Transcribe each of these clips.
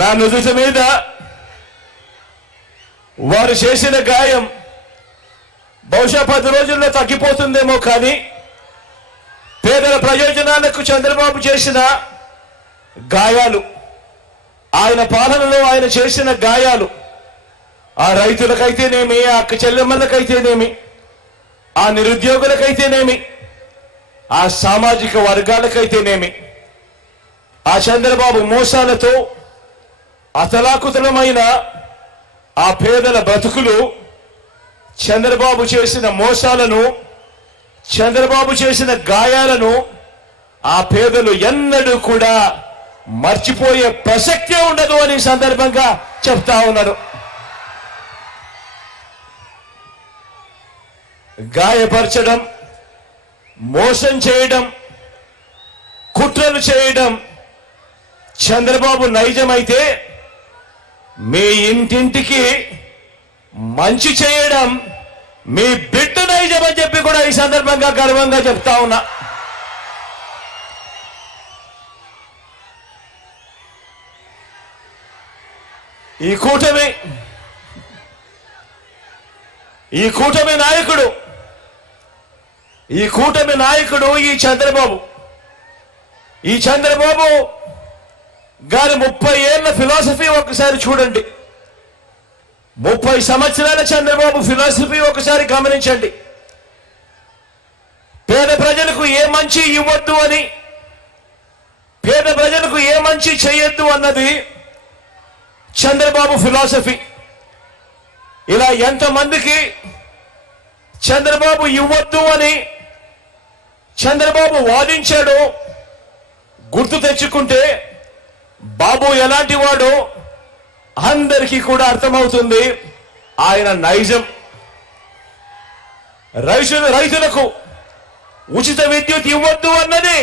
నా నుదుటి మీద వారు చేసిన గాయం బహుశా 10 రోజుల్లో తగ్గిపోతుందేమో, కానీ పేదల ప్రయోజనాలకు చంద్రబాబు చేసిన గాయాలు, ఆయన పాలనలో ఆయన చేసిన గాయాలు, ఆ రైతులకైతేనేమి, ఆ అక్క చెల్లెమ్మలకైతేనేమి, ఆ నిరుద్యోగులకైతేనేమి, ఆ సామాజిక వర్గాలకైతేనేమి, ఆ చంద్రబాబు మోసాలతో అతలాకుతలమైన ఆ పేదల బతుకులు, చంద్రబాబు చేసిన మోసాలను, చంద్రబాబు చేసిన గాయాలను ఆ పేదలు ఎన్నడూ కూడా మర్చిపోయే ప్రసక్తే ఉండదు అని సందర్భంగా చెప్తా ఉన్నారు. గాయపరచడం, మోసం చేయడం, కుట్రలు చేయడం చంద్రబాబు నైజమైతే, మీ ఇంటింటికి మంచి చేయడం మీ బిడ్డ నైజం అని చెప్పి కూడా ఈ సందర్భంగా గర్వంగా చెప్తా ఉన్నా. ఈ కూటమి నాయకుడు ఈ చంద్రబాబు గారి 30 ఏళ్ల ఫిలాసఫీ ఒకసారి చూడండి. 30 సంవత్సరాల చంద్రబాబు ఫిలాసఫీ ఒకసారి గమనించండి. పేద ప్రజలకు ఏ మంచి ఇవ్వద్దు అని, పేద ప్రజలకు ఏ మంచి చేయొద్దు అన్నది చంద్రబాబు ఫిలాసఫీ. ఇలా ఎంతమందికి చంద్రబాబు ఇవ్వద్దు అని చంద్రబాబు వాదించాడో గుర్తు తెచ్చుకుంటే, బాబు ఎలాంటి వాడో అందరికీ కూడా అర్థమవుతుంది ఆయన నైజం. రైతులకు ఉచిత విద్యుత్ ఇవ్వద్దు అన్నది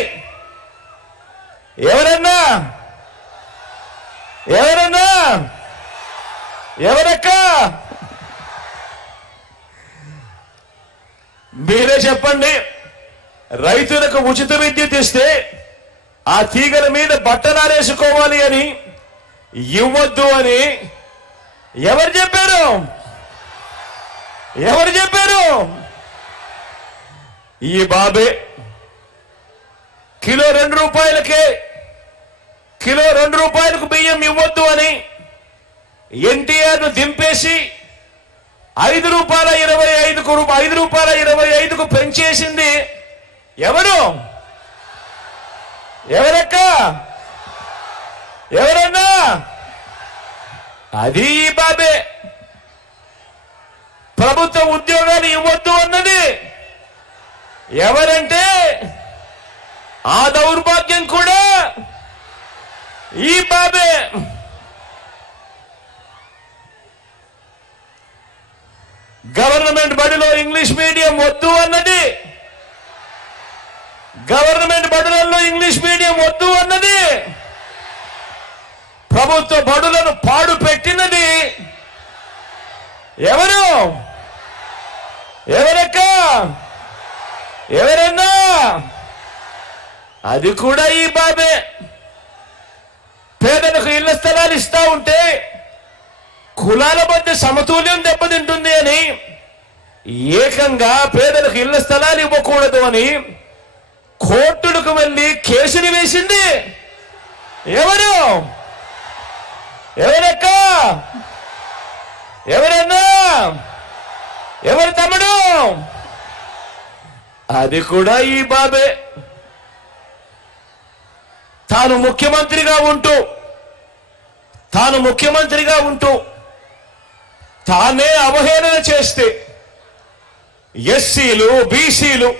ఎవరక్క మీరే చెప్పండి. రైతులకు ఉచిత విద్యుత్ ఇస్తే ఆ తీగల మీద బట్టలారేసుకోవాలి అని ఇవ్వద్దు అని ఎవరు చెప్పారు? ఈ బాబే. కిలో 2 రూపాయలకు బియ్యం ఇవ్వద్దు అని ఎన్టీఆర్ను దింపేసి 5 రూపాయల 25కు పెంచేసింది ఎవరన్నా? అది ఈ బాబే. ప్రభుత్వ ఉద్యోగాలు ఇవ్వద్దు అన్నది ఎవరంటే, ఆ దౌర్భాగ్యం కూడా ఈ బాబే. గవర్నమెంట్ బడిలో ఇంగ్లీష్ మీడియం వద్దు అన్నది, గవర్నమెంట్ బడులలో ఇంగ్లీష్ మీడియం వద్దు అన్నది, ప్రభుత్వ బడులను పాడు పెట్టినది ఎవరన్నా? అది కూడా ఈ బాబే. పేదలకు ఇళ్ల స్థలాలు ఇస్తా ఉంటే కులాల మధ్య సమతుల్యం దెబ్బతింటుంది అని ఏకంగా పేదలకు ఇళ్ల స్థలాలు ఇవ్వకూడదు అని కోర్టులకు వెళ్ళి కేసుని వేసింది ఎవరన్నా? ఎవరు తమ్ముడు? అది కూడా ఈ బాబే. తాను ముఖ్యమంత్రిగా ఉంటూ తానే అవహేళన చేస్తే ఎస్సీలు, బీసీలు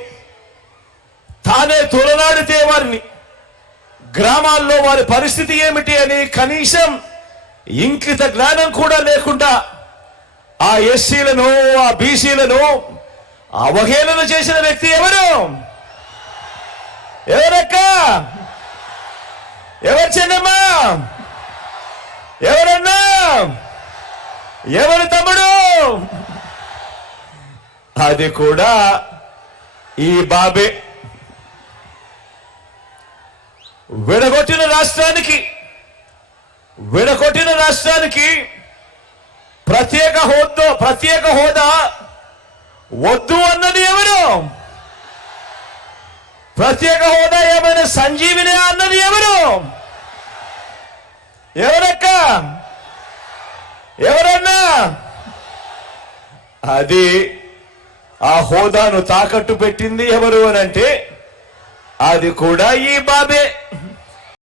తానే తొలనాడితే వారిని, గ్రామాల్లో వారి పరిస్థితి ఏమిటి అని కనీసం ఇంకిత జ్ఞానం కూడా లేకుండా ఆ ఎస్సీలను, ఆ బీసీలను అవహేళన చేసిన వ్యక్తి ఎవరక్క? ఎవరు చెన్నమ్మా? ఎవరన్నా? ఎవరు తమ్ముడు? అది కూడా ఈ బాబే. విడగొట్టిన రాష్ట్రానికి విడగొట్టిన రాష్ట్రానికి ప్రత్యేక హోదా వద్దు అన్నది ఎవరు? ప్రత్యేక హోదా ఏమైనా సంజీవిని అన్నది ఎవరు? ఎవరక్క? ఎవరన్నా? అది ఆ హోదాను తాకట్టు పెట్టింది ఎవరు అని అంటే అది కూడా ఈ బాబే.